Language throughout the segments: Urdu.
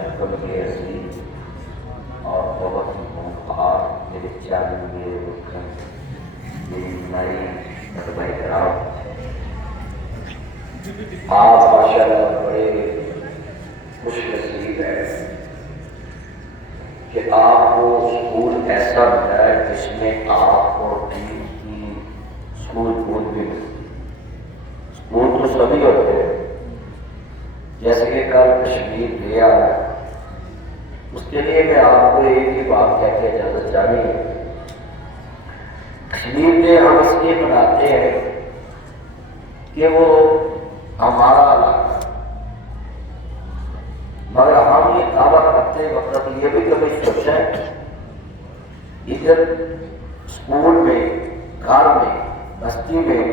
کے عزیز اور بہت ہی خوبصورت میرے چاند میرے رکن میری نئی طلبہ کرام، آپ ماشاءاللہ بڑے خوش نصیب ہیں کہ آپ کو اسکول ایسا ملا ہے جس میں آپ کو دین کی اسکول بھی ملتی۔ اسکول تو سبھی ہوتے ہیں، جیسے کہ کل کشمیر گیا ہے، اس کے لیے میں آپ کو ایک ہی بات کہہ کے اجازت چاہیے۔ کشمیر میں ہم اس لیے مناتے ہیں کہ وہ ہمارا علاقہ، مگر ہم یہ دعویٰ کرتے وقت یہ بھی کبھی سوچیں ادھر اسکول میں، گھر میں، بستی میں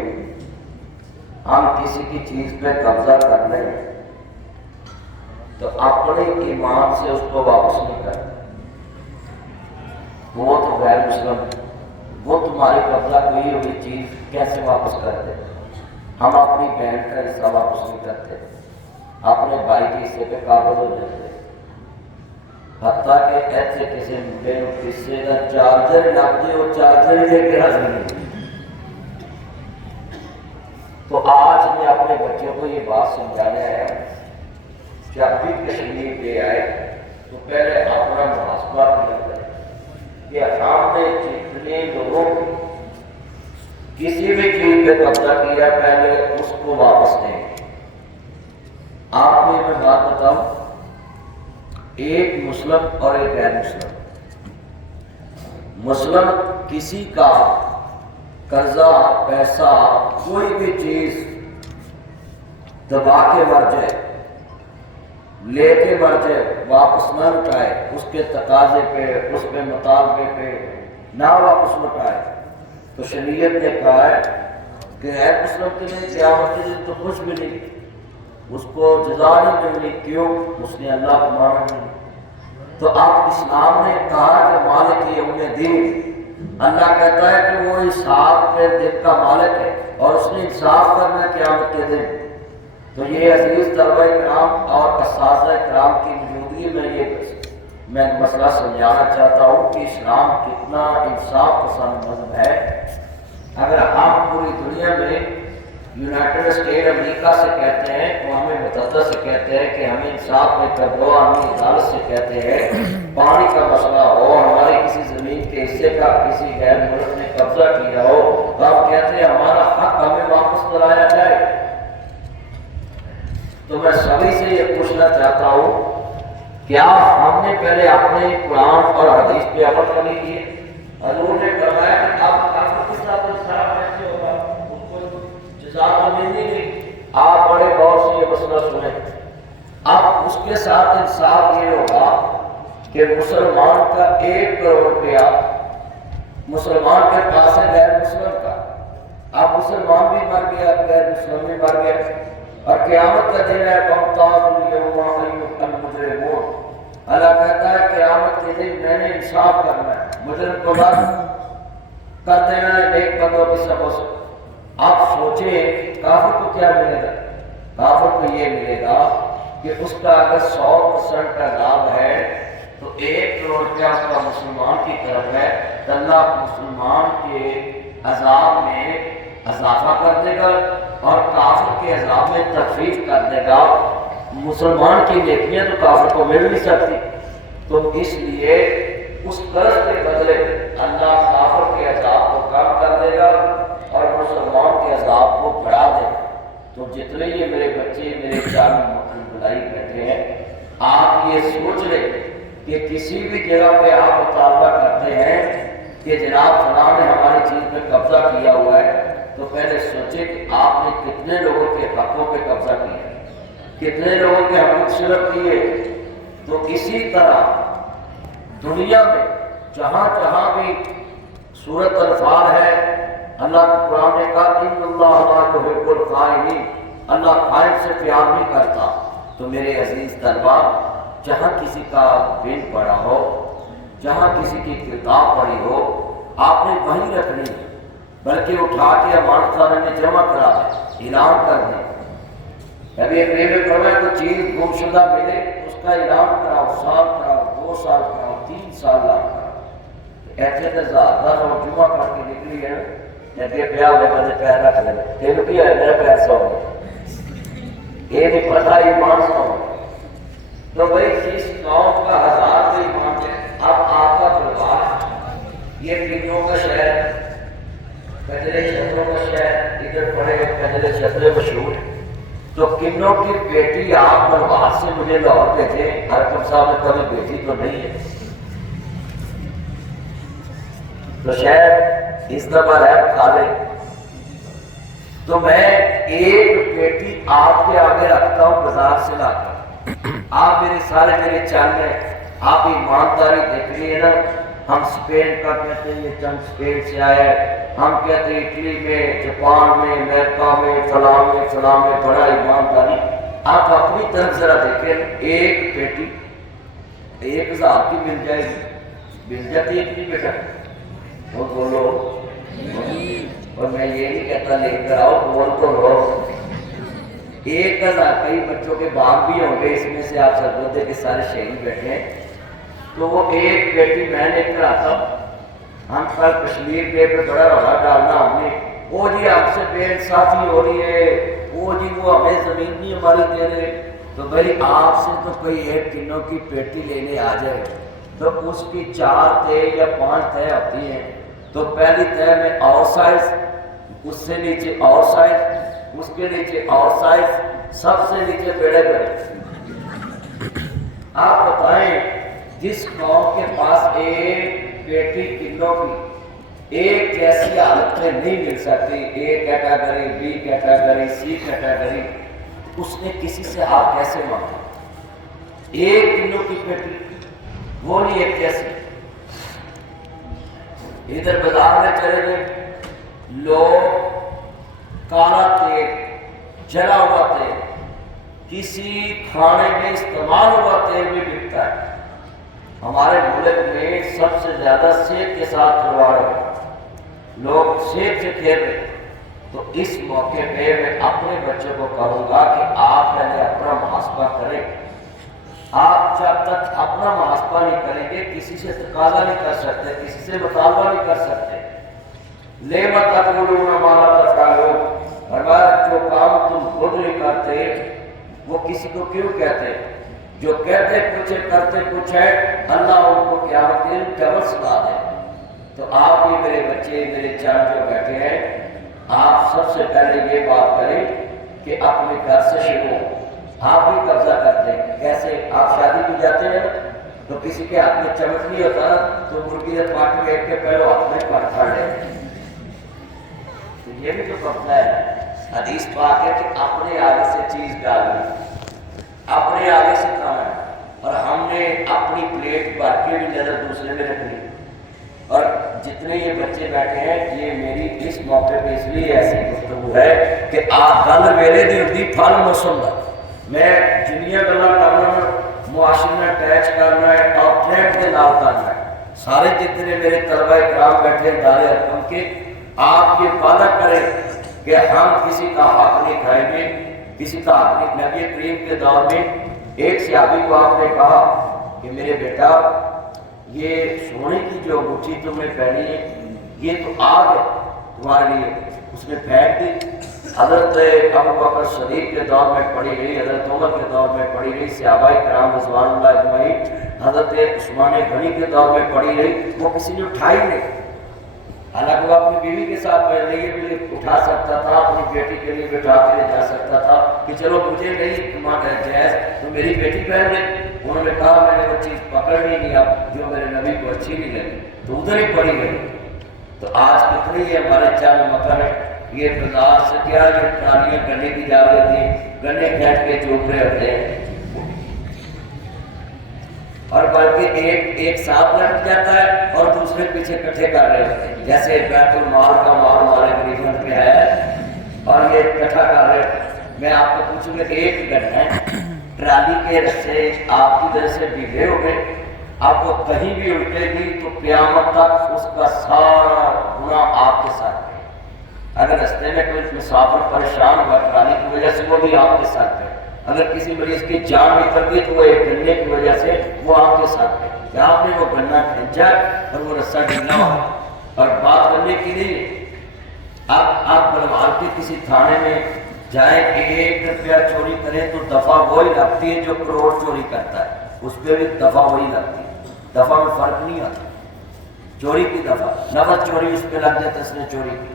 ہم کسی کی چیز پہ قبضہ کر لیں تو اپنے ایمان سے اس کو واپس نہیں کرتے۔ وہ تو غیر مسلم، وہ تمہاری قبضہ کی ہوئی چیز کیسے واپس کرتے؟ ہم اپنی بہن کا حصہ واپس نہیں کرتے، اپنے بھائی کے حصے پہ قابض ہو جاتے، حتیٰ کہ ایسے کسی بے حصے کا چارجر لگ جائے وہ چارجر لے کے حاضر نہیں۔ تو آج میں اپنے بچوں کو یہ بات سمجھانا ہے، جب بھی کشمیر پہ آئے تو پہلے اپنا محاسبہ کیا جائے کہ ہم نے جتنے لوگوں کو کسی بھی چیز پہ قبضہ کیا پہلے اس کو واپس دیں۔ آپ کو میں بات بتاؤں، ایک مسلم اور ایک غیر مسلم۔ مسلم کسی کا قرضہ، پیسہ، کوئی بھی چیز دبا کے مر جائے، لے کے مر جائے، واپس نہ لوٹائے، اس کے تقاضے پہ، اس پہ مطالبے پہ نہ واپس لوٹائے، تو شریعت نے کہا ہے کہ غیر مسلم کے لیے قیامت کے دن تو کچھ بھی نہیں، اس کو جزا نہیں ملنی۔ کیوں؟ اس نے اللہ کو مانا نہیں۔ تو اب اسلام نے کہا کہ مالک یوم الدین، اللہ کہتا ہے کہ وہ انصاف کے دن کا مالک ہے اور اس نے انصاف کرنا ہے قیامت کے دن۔ تو یہ عزیز طلبہ کرام اور اساتذہ کرام کی موجودگی میں یہ مسئلہ سمجھانا چاہتا ہوں کہ اسلام کتنا انصاف پسند مذہب ہے۔ اگر ہم پوری دنیا میں یونائٹڈ اسٹیٹ امریکہ سے کہتے ہیں، اقوام متحدہ سے کہتے ہیں کہ ہمیں انصاف میں کر دو، ہمیں عدالت سے کہتے ہیں پانی کا مسئلہ ہو، ہمارے کسی زمین کے حصے کا کسی غیر ملک نے قبضہ کیا ہو، تو ہم کہتے ہیں ہمارا حق ہمیں واپس دلایا جائے۔ تو میں سبھی سے یہ پوچھنا چاہتا ہوں، کیا ہم نے پہلے اپنے قرآن اور حدیث پہ عمل کرنے کی؟ حضور نے فرمایا کہ اب کافر کے ساتھ انصاف کیسے ہوگا؟ ان کو جزا تو ملنی نہیں۔ آپ بڑے غور سے یہ مسئلہ سنیں۔ اب اس کے ساتھ انصاف یہ ہوگا کہ مسلمان کا 1 کروڑ روپیہ مسلمان کے پاس ہے غیر مسلم کا، اب مسلمان بھی مر گیا، غیر مسلم بھی مر گیا، اور قیامت کا دن ہے المجرمون، اللہ کہتا ہے قیامت کے دن میں نے انصاف کرنا ہے، مجرم کو بات کر دینا ہے نیک بندوں کی سبوں سے۔ آپ سوچیں کافر کو کیا ملے گا؟ کافر کو یہ ملے گا کہ اس کا اگر 100% کا عذاب ہے تو 1 کروڑ روپیہ اس کا مسلمان کی طرف ہے، تو اللہ مسلمان کے عذاب میں اضافہ کر دے گا اور کافر کے عذاب میں تخفیف کر دے گا۔ مسلمان کی نیکیاں تو کافر کو مل نہیں سکتی، تو اس لیے اس قرض کے بدلے اللہ کافر کے عذاب کو کم کر دے گا اور مسلمان کے عذاب کو بڑھا دے گا۔ تو جتنے یہ میرے بچے میرے چار بلائی بیٹھے ہیں، آپ یہ سوچ لیں کہ کسی بھی جگہ پہ آپ مطالبہ کرتے ہیں کہ جناب فلاں نے ہماری چیز پہ قبضہ کیا ہوا ہے، تو پہلے سوچیں کہ آپ نے کتنے لوگوں کے حقوں پہ قبضہ کیا، کتنے لوگوں کے حقوق سلب کیے۔ تو اسی طرح دنیا میں جہاں جہاں بھی سورۃ انفال ہے، اللہ کے قرآن نے کہا ان اللہ لا یحب الخائنین، اللہ خائن سے پیار نہیں کرتا۔ تو میرے عزیز طلبہ، جہاں کسی کا بل پڑا ہو، جہاں کسی کی کتاب پڑی ہو، آپ نے وہیں رکھنی ہے، بلکہ اٹھا کے امانت خانے میں جمع کرا دیں، اعلان کر دیں۔ نبی کریم نے فرمایا کوئی چیز گمشدہ ملے اس کا اعلان کراؤ، سال کراؤ، 2 سال کراؤ، 3 سال کراؤ۔ ایسے تو زیادہ اور جمعہ کر کے نکلی ہے نبی پیا ہوئے بندے پیر رکھ لیں تین کی ہے میرا پیر سو یہ نہیں پتا ایمان سو۔ تو بھائی جس قوم کا 1000 کا ایمان ہے، اب آپ کا پروار یہ کنوں کا شہر، کجرے چھتروں کا شہر، ادھر بڑے کجرے چھترے مشہور، تو کنوں کی بیٹی آپ پروار سے مجھے لاہور بھیجے، حکم صاحب نے کبھی بیٹی تو نہیں ہے، تو شاید اس دفعہ ریپ کھا لے، تو میں ایک بیٹی آپ کے آگے رکھتا ہوں بازار سے لا کر، آپ میرے سارے میرے چاند ہیں، آپ ایمانداری دیکھ لیے نا، ہم اسپین کا کہتے ہیں یہ چند اسپین سے آئے، ہم کہتے ہیں اٹلی میں، جاپان میں، امریکہ میں، فلاں میں بڑا ایمانداری۔ آپ اپنی طرف ذرا دیکھیں، ایک بیٹی 1000 کی مل جائے گی، مل جاتی ہے اتنی بیٹا، وہ بولو، اور میں یہ نہیں کہتا لے کر آؤ، بول تو لو۔ 1000 کئی بچوں کے باغ بھی ہوں گے، اس میں سے آپ سرگودے کے سارے شہری بیٹھے ہیں، تو وہ ایک بیٹی میں لے کر آتا ہوں۔ ہم کل کشمیر ڈے پہ بڑا رولا ڈالنا ہم نے، وہ جی آپ سے بے انصافی ہو رہی ہے، وہ جی وہ ہمیں زمین نہیں ہماری دے رہے، تو بھائی آپ سے تو کوئی ایک کنوں کی پیٹی لینے آ جائے تو اس کی 4 طے یا 5 طے ہوتی ہیں، تو پہلی طے میں اور سائز، اس سے نیچے اور سائز، اس کے نیچے اور سائز، سب سے نیچے بیڑے بیڑے۔ آپ بتائیں جس قوم کے پاس ایک بیٹی کنوں کی ایک جیسی حالت میں نہیں مل سکتی، A category, B category, C category, اس نے کسی سے ہاتھ کیسے مانگا؟ ایک کنوں کی بیٹی وہ نہیں ایک جیسی۔ ادھر بازار میں چلے گئے، لوگ کالا تیل، جلا ہوا تیل، کسی کھانے میں استعمال ہوا تیل بھی بکتا ہے۔ ہمارے ملک میں سب سے زیادہ صحت کے ساتھ کھلواڑ ہے، لوگ صحت سے کھیل رہے، تو اس موقع پہ میں اپنے بچوں کو کہوں گا کہ آپ پہلے اپنا محاسبہ کریں۔ آپ جب تک اپنا محاسبہ نہیں کریں گے کسی سے تقاضا نہیں کر سکتے، کسی سے مطالبہ نہیں کر سکتے۔ لِمَ تَقُولُونَ مَا لَا تَفْعَلُونَ، فرمایا جو کام تم خود نہیں کرتے وہ کسی کو کیوں کہتے؟ جو کہتے کچھ ہے کرتے کچھ ہے، اللہ ان کو قیامت کے دن ڈبل سزا دے۔ تو آپ بھی میرے بچے، میرے چاند جو بیٹھے ہیں، آپ سب سے پہلے یہ بات کریں کہ اپنے گھر سے شروع ہو۔ آپ بھی قبضہ کرتے ہیں، کیسے؟ آپ شادی بھی جاتے ہیں تو کسی کے ہاتھ میں چمچ نہیں ہوتا تو مرغی نے پاٹ میں ایک کے پہلو ہاتھ میں پڑ لے، تو یہ بھی تو قبضہ ہے۔ حدیث پاک ہے کہ اپنے آگے سے چیز ڈالنی، اپنے آگے سے کھانا ہے، اور ہم نے اپنی پلیٹ بھر کے بھی نظر دوسرے میں رکھنی۔ اور جتنے یہ بچے بیٹھے ہیں، یہ میری اس موقع پہ اس لیے ایسی گفتگو ہے کہ آپ گل میرے دی ہوتی پھل موسم دا، میں جنیا گلا کرنا، معاشرے میں اٹیچ کرنا ہے اور ٹریک کے نام کرنا ہے۔ سارے جتنے میرے طلبہ اکرام بیٹھے ہیں دار ارقم کے، آپ یہ وعدہ کریں کہ ہم کسی کا حق نہیں کھائیں گے، کسی کا حق نہیں۔ نبی کریم کے دور میں ایک صحابی کو آپ نے کہا کہ میرے بیٹا یہ سونے کی جو انگوٹھی تم نے پہنی ہے یہ تو آگ ہے تمہارے لیے، اس نے پھینک دی۔ حضرت ابو بکر صدیق کے دور میں پڑھی گئی، حضرت عمر کے دور میں پڑھی گئی، صحابہ کرام رضوان اللہ اجمعین، حضرت عثمان غنی کے دور میں پڑھی گئی، وہ کسی نے اٹھائی نہیں۔ حالانکہ وہ اپنی بیوی کے ساتھ پہلے یہ بھی اٹھا سکتا تھا، اپنی بیٹی کے لیے بٹھا کے لے جا سکتا تھا کہ چلو مجھے نہیں تمہارا جائز تو میری بیٹی پہن لے۔ انہوں نے کہا میں نے وہ چیز پکڑنی نہیں، اب جو میرے نبی کو اچھی نہیں لگی تو ادھر ہی پڑی گئی۔ تو آج کتنی ہے ہمارے چند مکر یہ بازار سے کیا یہ ٹرالیاں گنے کی جا رہی تھی، گنے کھینچ کے چوک رہے ہوتے ہیں، اور بلکہ ایک ساتھ لٹ جاتا ہے اور دوسرے پیچھے کٹھے کر رہے ہوتے ہیں، جیسے بیت المال کا مال ہمارے غریبوں پہ ہے اور یہ اکٹھا کر رہے ہوتے ہیں۔ میں آپ کو پوچھوں گا ایک گھنٹہ ٹرالی کے رسے آپ کی طرح سے بھیگے ہو گئے، آپ کو کہیں بھی الٹے گی تو قیامت تک اس کا سارا گناہ آپ کے ساتھ ہے۔ اگر رستے میں کوئی مسافر پریشان ہوا ٹرالی کی وجہ سے وہ بھی آپ کے ساتھ ہے. اگر کسی مریض کی جان نکل گئی تو وہ ایک گنے کی وجہ سے وہ آپ کے ساتھ ہے کہ آپ نے وہ گنا کھینچا اور وہ رسہ ڈھیلا ہوا. اور بات کرنے کے لیے آپ بلوار کے کسی تھانے میں جائیں کہ 1 روپیہ چوری کریں تو دفعہ وہی لگتی ہے جو کروڑ چوری کرتا ہے, اس پہ بھی دفعہ وہی لگتی ہے, دفعہ میں فرق نہیں آتا. چوری کی دفعہ نفس چوری اس پہ لگ جاتا ہے, اس نے چوری کی.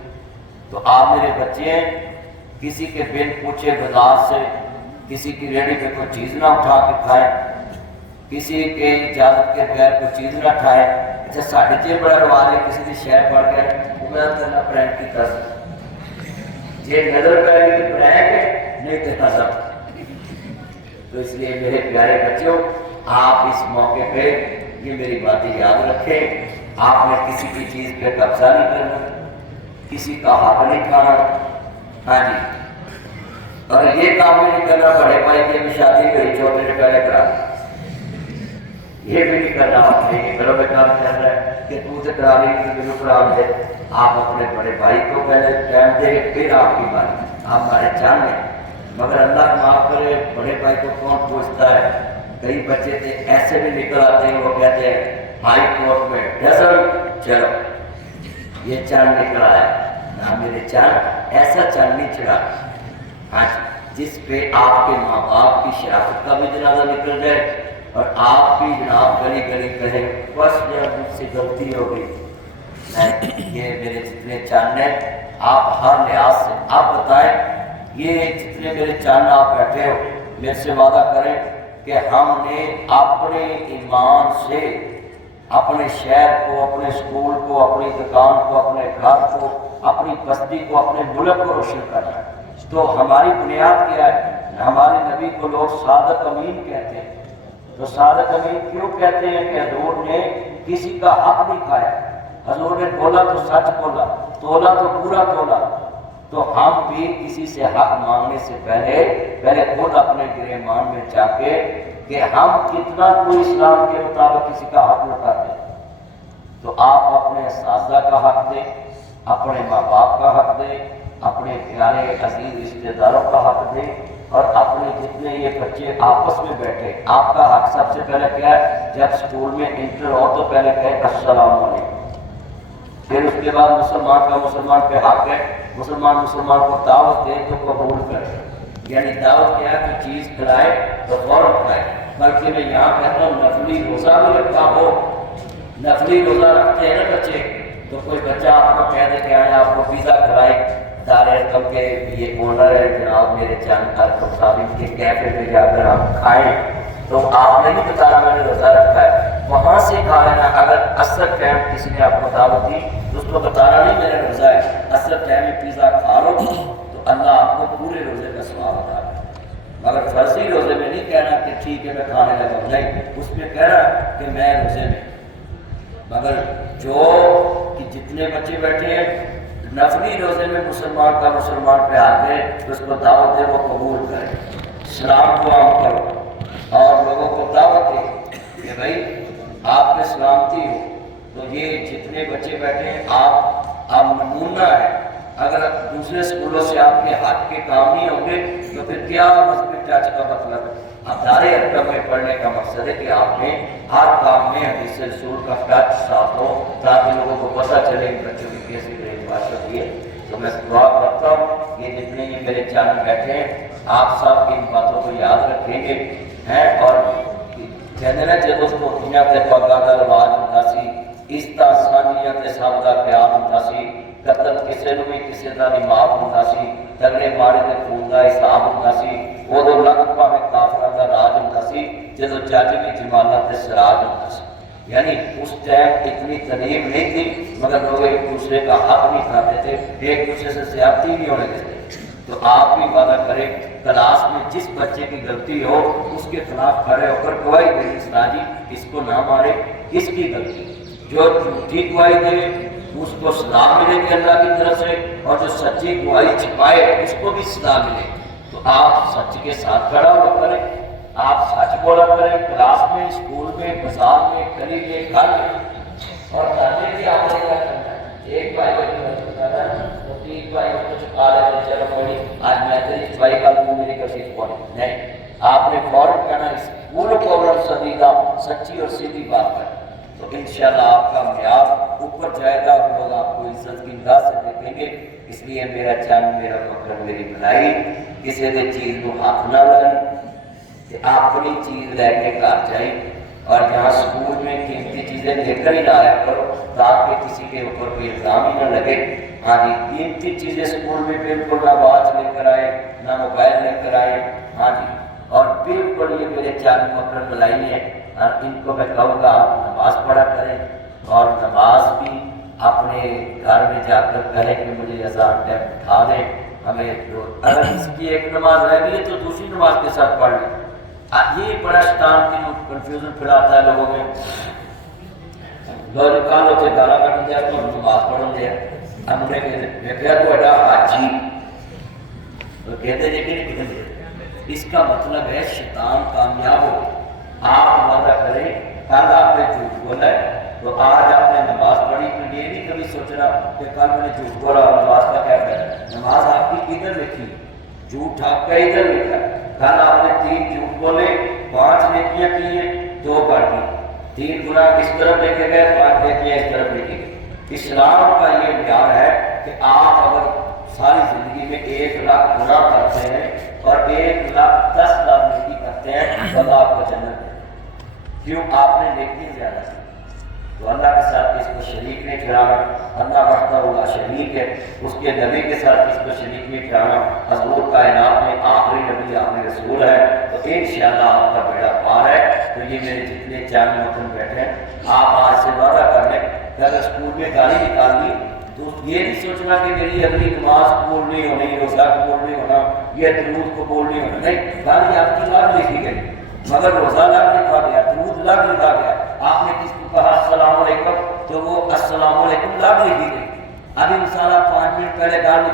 تو آپ میرے بچے ہیں, کسی کے بن پوچھے بازار سے کسی کی ریڑھی پہ کوئی چیز نہ اٹھا کے کھائے, کسی کے اجازت کے بغیر کوئی چیز نہ کھائے. اچھا ساڑھے چھ بڑا رواج ہے کسی کی شہر پڑ گئے میں تیرا پرینک کی طرف یہ نظر پہ آئے کہ پرینک ہے نہیں تیرا سب. تو اس لیے میرے پیارے بچوں آپ اس موقع پہ یہ میری باتیں یاد رکھیں. آپ نے کسی کی چیز پہ قبضہ نہیں کرنا, کسی کا حق نہیں کھانا. ہاں جی, اور یہ کام بھی نہیں کرنا بڑے بھائی کی بھی شادی ہوئی چھوٹے سے پہلے کرا, یہ بھی نہیں کرنا. آپ نے یہ بڑوں میں کام چل رہا ہے کہ تو سے کرا لی تو مجھے کرا دے. آپ اپنے بڑے بھائی کو پہلے ٹائم دے پھر آپ کی بات, آپ ہمارے جان لیں. مگر اللہ معاف کرے بڑے بھائی کو کون پوچھتا ہے. کئی بچے تھے ایسے بھی نکل آتے ہیں وہ کہتے ہیں ہائی کورٹ میں ڈزل چلو یہ چاند نکلا ہے نہ میرے چاند ایسا چاند نہیں چڑھا. ہاں جس پہ آپ کے ماں باپ کی شرافت کا بھی جنازہ نکل جائے اور آپ بھی جناب گلی گلی کہیں بس جب مجھ سے غلطی ہو گئی. یہ میرے جتنے چاند ہیں آپ ہر لحاظ سے آپ بتائیں, یہ جتنے میرے چاند آپ بیٹھے ہو میرے سے وعدہ کریں کہ ہم نے اپنے ایمان سے اپنے شہر کو, اپنے اسکول کو, اپنی دکان کو, اپنے گھر کو, اپنی بستی کو, اپنے ملک کو روشن کرنا ہے. تو ہماری بنیاد کیا ہے؟ ہمارے نبی کو لوگ صادق امین کہتے ہیں. تو صادق امین کیوں کہتے ہیں کہ حضور نے کسی کا حق نہیں کھایا, حضور نے بولا تو سچ بولا, تولا تو پورا تولا. تو ہم بھی کسی سے حق مانگنے سے پہلے خود اپنے گریبان میں جا کے کہ ہم کتنا کوئی اسلام کے مطابق کسی کا حق لوٹاتے ہیں. تو آپ اپنے اساتذہ کا حق دیں, اپنے ماں باپ کا حق دیں, اپنے پیارے عزیز رشتے داروں کا حق دیں, اور اپنے جتنے یہ بچے آپس میں بیٹھے آپ کا حق سب سے پہلے کیا ہے؟ جب اسکول میں انٹر ہو تو پہلے کہے السلام علیکم. پھر اس کے بعد مسلمان کا مسلمان پہ حق ہے, مسلمان کو دعوت دے تو قبول کرے. یعنی دعوت کیا ہے, کوئی چیز کھلائے تو فوراً کھائے. بلکہ میں یہاں کہتا ہوں نفلی روزہ بھی رکھتا ہو. نفلی روزہ رکھتے ہیں نا بچے, تو کوئی بچہ آپ کو کہہ دے کہ آئے آپ کو پیزا کھلائے, دار ارقم کے یہ اونر ہے جناب میرے چاند ارقم صاحب کے کیفے پہ جا کر آپ کھائیں, تو آپ نے نہیں بتانا میں نے روزہ رکھا ہے, وہاں سے کھا لینا. اگر اثر ٹائم کسی نے آپ کو دعوت دی تو اس کو بتانا نہیں میرا روزہ ہے, اثر ٹائم میں پیزا کھا لو تو اللہ آپ کو پورے روزے کا ثواب عطا کرے. مگر فرضی روزے میں نہیں کہنا کہ ٹھیک ہے میں کھانے لگا, نہیں, اس میں کہنا کہ میں روزے میں. مگر جو کہ جتنے بچے بیٹھے ہیں نفلی روزے میں مسلمان کا مسلمان پہ حق ہے, تو اس کو دعوت دے وہ قبول کرے, سلام کو عام کرو اور لوگوں کو دعوت دے کہ بھائی آپ میں سلامتی ہو. تو یہ جتنے بچے بیٹھے ہیں آپ نمونہ ہے. اگر دوسرے اسکولوں سے آپ کے ہاتھ کے کام نہیں ہوں گے تو پھر کیا مذہبی ٹچ کا مطلب ہے؟ اب دار ارقم میں پڑھنے کا مقصد ہے کہ آپ نے ہر کام میں حدیث رسول کا ٹچ ساتھ ہو تاکہ لوگوں کو پتہ چلے ان بچوں کی کیسی بریک واش ہوتی ہے. تو میں دعا کرتا ہوں یہ جتنے ہی میرے چاند بیٹھے ہیں آپ سب ان باتوں کو یاد رکھیں گے ہیں. اور کہتے ہیں جب اس کو دنیا تے پگا کا رواج ہوتا سی, اس طرح سانیت سب کا پیار ہوتا سی, قتل کسی نو بھی کسی کا نہیں معاف ہوتا سی, تگڑے مارے کے خون کا حساب ہوتا سی, ادو لکھ پاوے کافروں کا راج ہوتا سی, جدو جج بھی جمالت سراج ہوتا سی. یعنی اس ٹائم اتنی تنظیم نہیں تھی مگر لوگ ایک دوسرے کا حق نہیں کھاتے تھے, ایک دوسرے سے زیادتی نہیں ہونے دیتے. تو آپ بھی وعدہ کریں کلاس میں جس بچے کی غلطی ہو اس کے خلاف کھڑے ہو کر گواہی دیں استاد جی اس کو نہ مارے, اس کی غلطی. جو جھوٹی گواہی دے اس کو سزا ملے گی اللہ کی طرف سے, اور جو سچی گواہی چھپائے اس کو بھی سزا ملے. تو آپ سچ کے ساتھ کھڑا ہوا کریں, آپ سچ بولا کریں کلاس میں, اسکول میں, بازار میں, گلی میں, گھر میں. اور گھر میں بھی آپ نے کیا کرنا ہے, ایک بھائی کو تو 3 بھائی کو کچھ کھا لیتے چلو کوئی آج میں 30 بھائی کا تو میری کسی پڑھی نہیں، آپ نے فوراً کہنا اسکول قول سدیدہ سچی اور سیدھی بات ہے تو انشاءاللہ آپ کا معیار اوپر جائے گا اور لوگ آپ کو عزت کی نگاہ سے دیکھیں گے۔ اس لیے میرا چین میرا فخر میری بھلائی کسی نے چیز کو ہاتھ نہ لگائیں کہ آپ اپنی چیز لے کے گھر جائیں اور جہاں اسکول میں قیمتی چیزیں لے کر ہی لایا کرو تاکہ کسی کے اوپر کوئی الزام ہی نہ لگے۔ ہاں جی قیمتی چیزیں اسکول میں بالکل نہ واچ لے کر آئے نہ موبائل لے کر آئے، ہاں جی، اور بالکل یہ میرے چاند مکرم بلائی ہیں، ان کو میں کہوں گا آپ نماز پڑھا کریں اور نماز بھی اپنے گھر میں جا کر کہیں کہ مجھے اذان ٹائم اٹھا دیں ہمیں، اگر اس کی ایک نماز رہ گئی ہے تو دوسری نماز کے ساتھ پڑھ لیں۔ یہ بڑا شیطان کی کنفیوژن پھیلاتا ہے لوگوں میں، لوگ کان ہوتے گالا کٹ دیا تو نماز پڑھن دیا ہم نے دیکھا تو اڈا حاجی تو کہتے ہیں کہ نہیں، اس کا مطلب ہے شیطان کامیاب ہو، آپ وعدہ کریں کل آپ نے جھوٹ بولا ہے تو آج آپ نے نماز پڑھی تو یہ نہیں کبھی سوچنا کہ کل میں نے جھوٹ بولا اور نماز کا کیا فائدہ، نماز آپ کی ادھر لکھی، جھوٹ آپ کا ادھر لکھا، کل آپ نے 3 جھوٹ بولے 5 نیکیاں کی ہیں 2 کاٹی، 3 گناہ اس طرف لے کے گئے 5 نیکیاں اس طرف لے کے گئے۔ اسلام کا یہ معیار ہے کہ آپ اگر ساری زندگی میں 1 لاکھ گناہ کرتے ہیں اور 1,10,00,000 نیکی کرتے ہیں تو اللہ آپ کو جنت دے، کیوں آپ نے نیکی زیادہ کی، تو اللہ کے ساتھ اس کو شریک نہیں ٹھہرانا، اللہ وحدہ لا شریک ہے، اس کے نبی کے ساتھ اس کو شریک نہیں ٹھہرانا، حضور کائنات میں آخری نبی آخری رسول ہے، تو انشاءاللہ آپ کا بیڑا پار ہے۔ تو یہ میرے جتنے چاند محترم بیٹھے ہیں آپ آج سے وعدہ کر لیں کہ اگر اسکول میں گالی نکال دی تو یہ نہیں سوچنا کہ میری اگلی نماز قبول نہیں ہونی، روزہ قبول نہیں ہونا، یہ درود قبول نہیں ہونا، نہیں، گالی آپ کی لاگ لکھی گئی مگر روزہ لاگ لکھا گیا، درود لاگ لکھا گیا، آپ نے کس کو کہا السلام علیکم تو وہ السلام علیکم لاگ لکھی گئی۔ ابھی مثال 5 منٹ پہلے گالی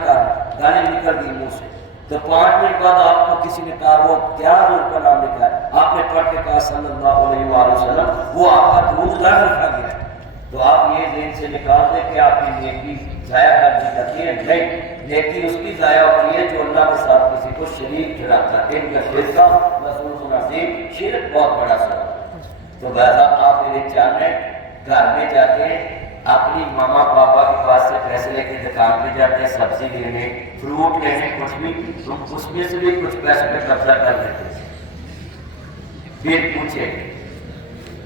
نکل گئی منہ سے تو 5 منٹ بعد آپ کو کسی نے کہا وہ کیا حضور کا نام لکھا ہے، آپ نے پڑھ کے کہا صلی اللہ علیہ وآلہ وسلم، وہ آپ کا درود لاگ لکھا گیا ہے، تو آپ یہ ذہن سے نکال دیں کہ آپ کی نیکی ضائع کر دی جاتی ہے، نہیں، نیکی اس کی ضائع ہوتی ہے جو اللہ کے ساتھ کسی کو شریک ٹھہراتا ہے، ان کا شرک رسول عظیم شرک بہت بڑا سبب ہے۔ تو لہٰذا آپ میرے چاہنے گھر میں جاتے ہیں اپنی ماما پاپا کے پاس سے پیسے لے کے دکان پہ جاتے ہیں سبزی لینے فروٹ لینے کچھ بھی، تو اس میں سے بھی کچھ پیسے پہ قبضہ کر لیتے ہیں، پھر پوچھے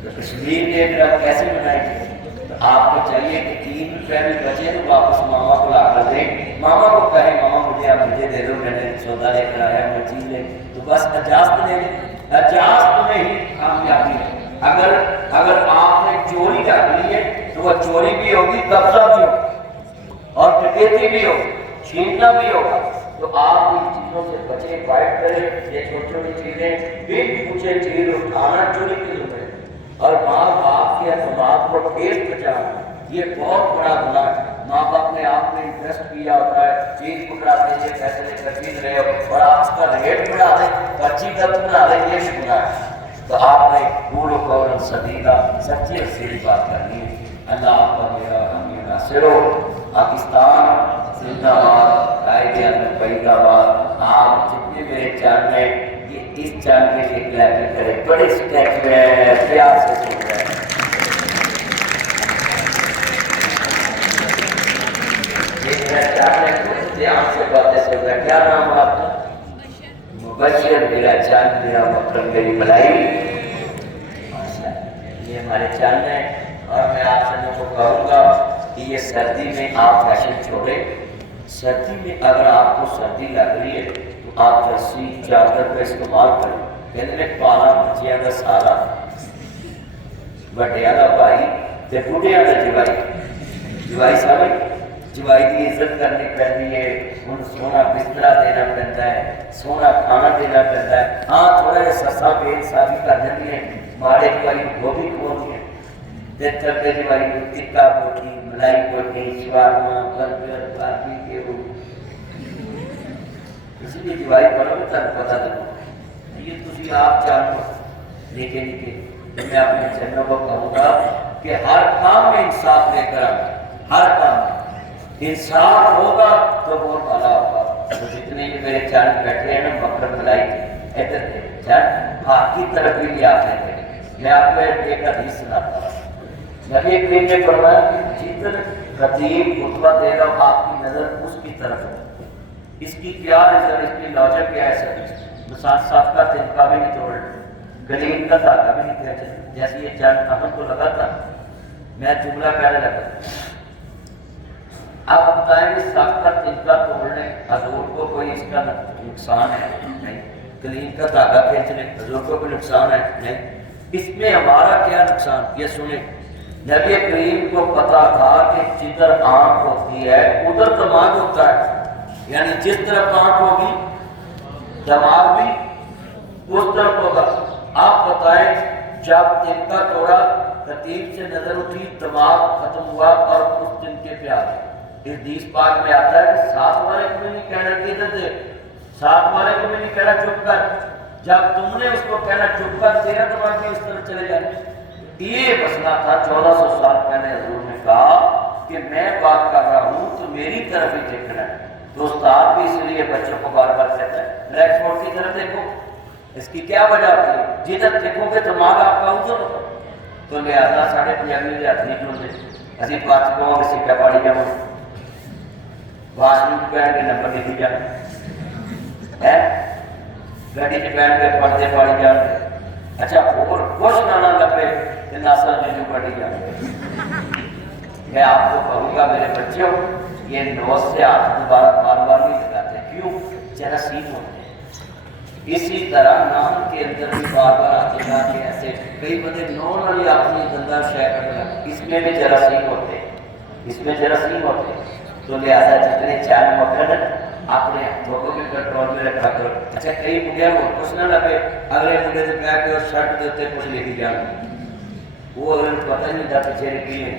تو کشمیر کے طرف کیسے منائیں گے، تو آپ کو چاہیے کہ 3 روپے بھی بچے تو واپس ماما کو لا کر دیں، ماما کو کہیں ماما مجھے آپ مجھے دے دو میں نے سودا لے کر آیا میں چیز لے، تو بس اجازت لے لیں، اجازت میں ہی کامیابی ہے۔ اگر آپ نے چوری کر لی ہے تو وہ چوری بھی ہوگی قبضہ بھی ہوگا اور ڈکیتی بھی ہوگی چھیننا بھی ہوگا، تو آپ ان چیزوں سے بچیں، فائٹ کریں، یہ چھوٹی چھوٹی چیزیں بن پوچھے چیز اٹھانا چوری کی ضرورت ہے، اور ماں باپ کے اعتماد کو ٹھیس پہنچانا یہ بہت بڑا گناہ ہے۔ ماں باپ نے آپ نے انویسٹ کیا ہوتا ہے، چیز پکڑاتے ہیں پیسے لے کر چیز رہے ہو اور آپ اس کا ریٹ بڑھا دیں، بچی غلط بنا دیں، یہ بھی گناہ ہے۔ تو آپ نے قول قولا سدیدا سچی اور سیدھی بات کرنی ہے۔ اللہ آپ کا میرا امیر ناصر ہو، پاکستان زندہ باد، قائد اعظم فیض آباد، آپ جتنے میرے چینل ہیں یہ اس چینل کے لیے کلیپ کریں، بڑے اسٹیچ میں پیار سے سن رہے ہیں۔ یہ میرا چینل ہے کچھ دھیان سے باتیں سن رہا ہے، کیا نام ہے آپ کا؟ مبشر میرا چاند میرا مکرم میری بھلائی، یہ ہمارے چاند ہے، اور میں آپ سب کو کہوں گا کہ یہ سردی میں آپ فیشن چھوڑیں، سردی میں اگر آپ کو سردی لگ رہی ہے تو آپ رسی چادر کا استعمال کریں، کہنے میں پالا بچیاں کا سارا بڑھیا کا بھائی تے بڑھیا کا جوائی، جوائی سمجھ جوائی کی عزت کرنی پڑتی ہے، ان سونا بسترا دینا پڑتا ہے، سونا کھانا دینا پڑتا ہے، ہاں تھوڑا جا سسا بے انصافی کر دیں گے، مارے جوائی وہ بھی کھول دیں، دیتر کے جوائی کو ٹکا کوٹی ملائی کوٹی شوارما برگر باربی کے وہ اسی لیے جوائی پڑھو گے تب پتہ لگو، یہ تجھے آپ جانو، لیکن میں اپنے چینل کو کہوں گا کہ ہر کام میں انصاف لے کر آئیں، ہر کام میں انصاف ہوگا تو بہت بھلا ہوگا. تو جتنے بھی میرے چاند بیٹھے ہیں نا مکر ملائی ادھر چاند ہاں کی طرف بھی آپ نے دیکھے. میں آپ کو ایک حدیث سناتا ہوں. نبی کریم نے فرمایا کہ جتنے خطیب خطبہ دے رہا ہو آپ کی نظر اس کی طرف ہو. اس کی کیا نظر، اس کی لاجک کیا ہے سر؟ مثال صاحب کا تنکا بھی نہیں توڑ، گلیم کا دھاگا بھی نہیں کھینچا. جیسے یہ چاند احمد کو لگا تھا میں جملہ کہنے لگا. آپ بتائیں گے صاحب کا تنکا توڑنے حضور کو کوئی اس کا نقصان ہے؟ نہیں. گلیم کا دھاگا کھینچنے حضور کو کوئی نقصان ہے؟ نہیں. اس میں ہمارا کیا نقصان؟ یہ سنیں. نبی کریم کو پتا تھا کہ جدھر آنکھ ہوتی ہے ادھر دماغ ہوتا ہے. یعنی جس طرف آنکھ ہوگی دماغ بھی اس طرف ہوگا. آپ بتائیں جب تنکا توڑا خطیب سے نظر اٹھی دماغ ختم ہوا اور اس دن کے پیار حدیث پاک میں آتا ہے کہ ساتھ والے کو بھی نہیں کہنا کہ ادھر دے، ساتھ والے کو بھی نہیں کہنا چپ کر. جب تم نے اس کو کہنا چپ کر تیرا دماغ بھی اس طرف چلے جائے. یہ مسئلہ تھا 1400 سال پہلے حضور نے کہا کہ میں بات کر رہا ہوں تو میری طرف ہی دیکھنا ہے. تو استاد بھی اس لیے بچوں کو بار بار کہتا ہے بلیک بورڈ کی طرف دیکھو. اس کی کیا وجہ ہوتی ہے؟ جدھر دیکھو گے دماغ آپ کا ادھر ہوگا. تو لہٰذا ساڑھے پنجابی ہاتھی جو اسی بات کو سیکھا پاڑی جاؤ واشروم پہن کے نمبر لکھی جانا گاڑی سے پہن کے پڑھتے پاڑی جانا. اچھا اور کچھ نہ لگے کہ ناسا جو پڑھی جانا. میں آپ کو کہوں گا میرے بچوں یہ نوز سے آپ دوبارہ بار بار نہیں لگاتے. کیوں؟ جراثیم ہوتے ہیں. اسی طرح نام کے اندر بھی بار بار آتے جاتے ایسے کئی بندے نون والی اپنی گندہ شے کرنے لگے. اس میں بھی جراثیم ہوتے ہیں، اس میں جراثیم ہوتے ہیں. تو لہٰذا جتنے چار مکھن اپنے ہاتھوں کو بھی کنٹرول میں رکھا کرو. اچھا کئی منڈیا کو کچھ نہ لگے اگلے منڈے سے کہا کہ وہ شرٹ دیتے کچھ لکھی جانا وہ اگر پتہ نہیں ہوتا پیچھے لکھی ہے.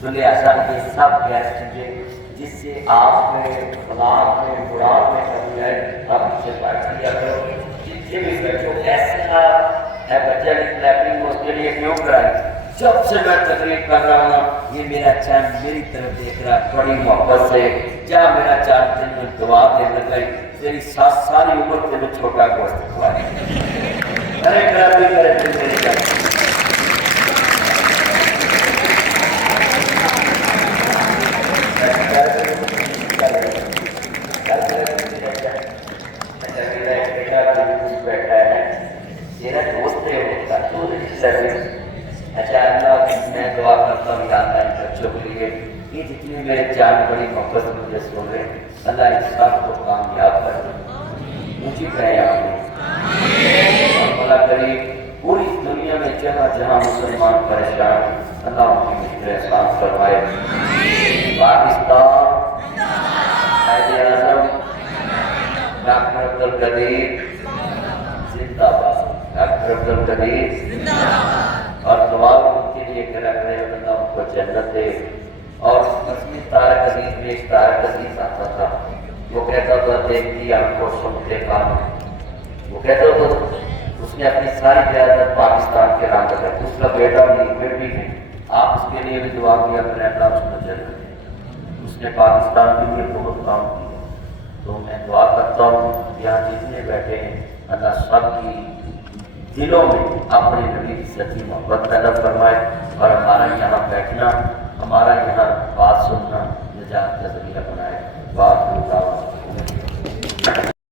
تو لہٰذا یہ سب غیر چیزیں جس سے آپ میں اخلاق میں براب میں کمی ہے آپ سے بات کیا کرو. جتنے بھی بچوں ایسے نہ ہے بچہ کی کلیپنگ اس کے لیے کیوں کرائے. جب سے میں تقریر کر رہا ہوں یہ میرا چاند میری طرف دیکھ رہا بڑی محبت سے. جا میرا چاند دن میں دعا دینے لگائی تیری ساری عمر کے میں چھوٹا گوشت کھوائے. ارے کلیپنگ کرے دل میرے چاند بیٹھا ہے تیرا دوست ہے ہوتا تو اچھا اللہ میں دعا کرتا ہوں یاد آئے بچوں کے لیے یہ جتنے میرے چاند بڑی محبت مجھے سن رہے اللہ اس سب کو کامیاب کر مجھے کہے آپ نے اور بلا کریم پوری دنیا میں جہاں جہاں مسلمان پریشان اللہ ان کی مجھے احسان فرمائے. پاکستان قائد اعظم ڈاکٹر عبدالقدیر زندہ باد. ڈاکٹر عبدالقدیر اور دعا ان کے لیے کرا کرے اللہ ان کو جنت دے. اور اصلی طارق عزیز میں ایک طارق عزیز آتا تھا وہ کہتا تھا دیکھتی آپ کو سنتے کام. وہ کہتا تھا اس نے اپنی ساری جائیداد پاکستان کے نام کر اس کا بیٹا نہیں بیٹی نہیں. آپ اس کے لیے بھی دعا کیا کریں اللہ اس کو جنت دے. اس نے پاکستان کے لیے بہت کام کیا. تو میں دعا کرتا ہوں یہاں جتنے بیٹھے ہیں اللہ سب کی دلوں میں اپنے نبی کی سچی محبت پیدا فرمائے اور ہمارا یہاں بیٹھنا ہمارا یہاں بات سننا نجات کا ذریعہ بنائے.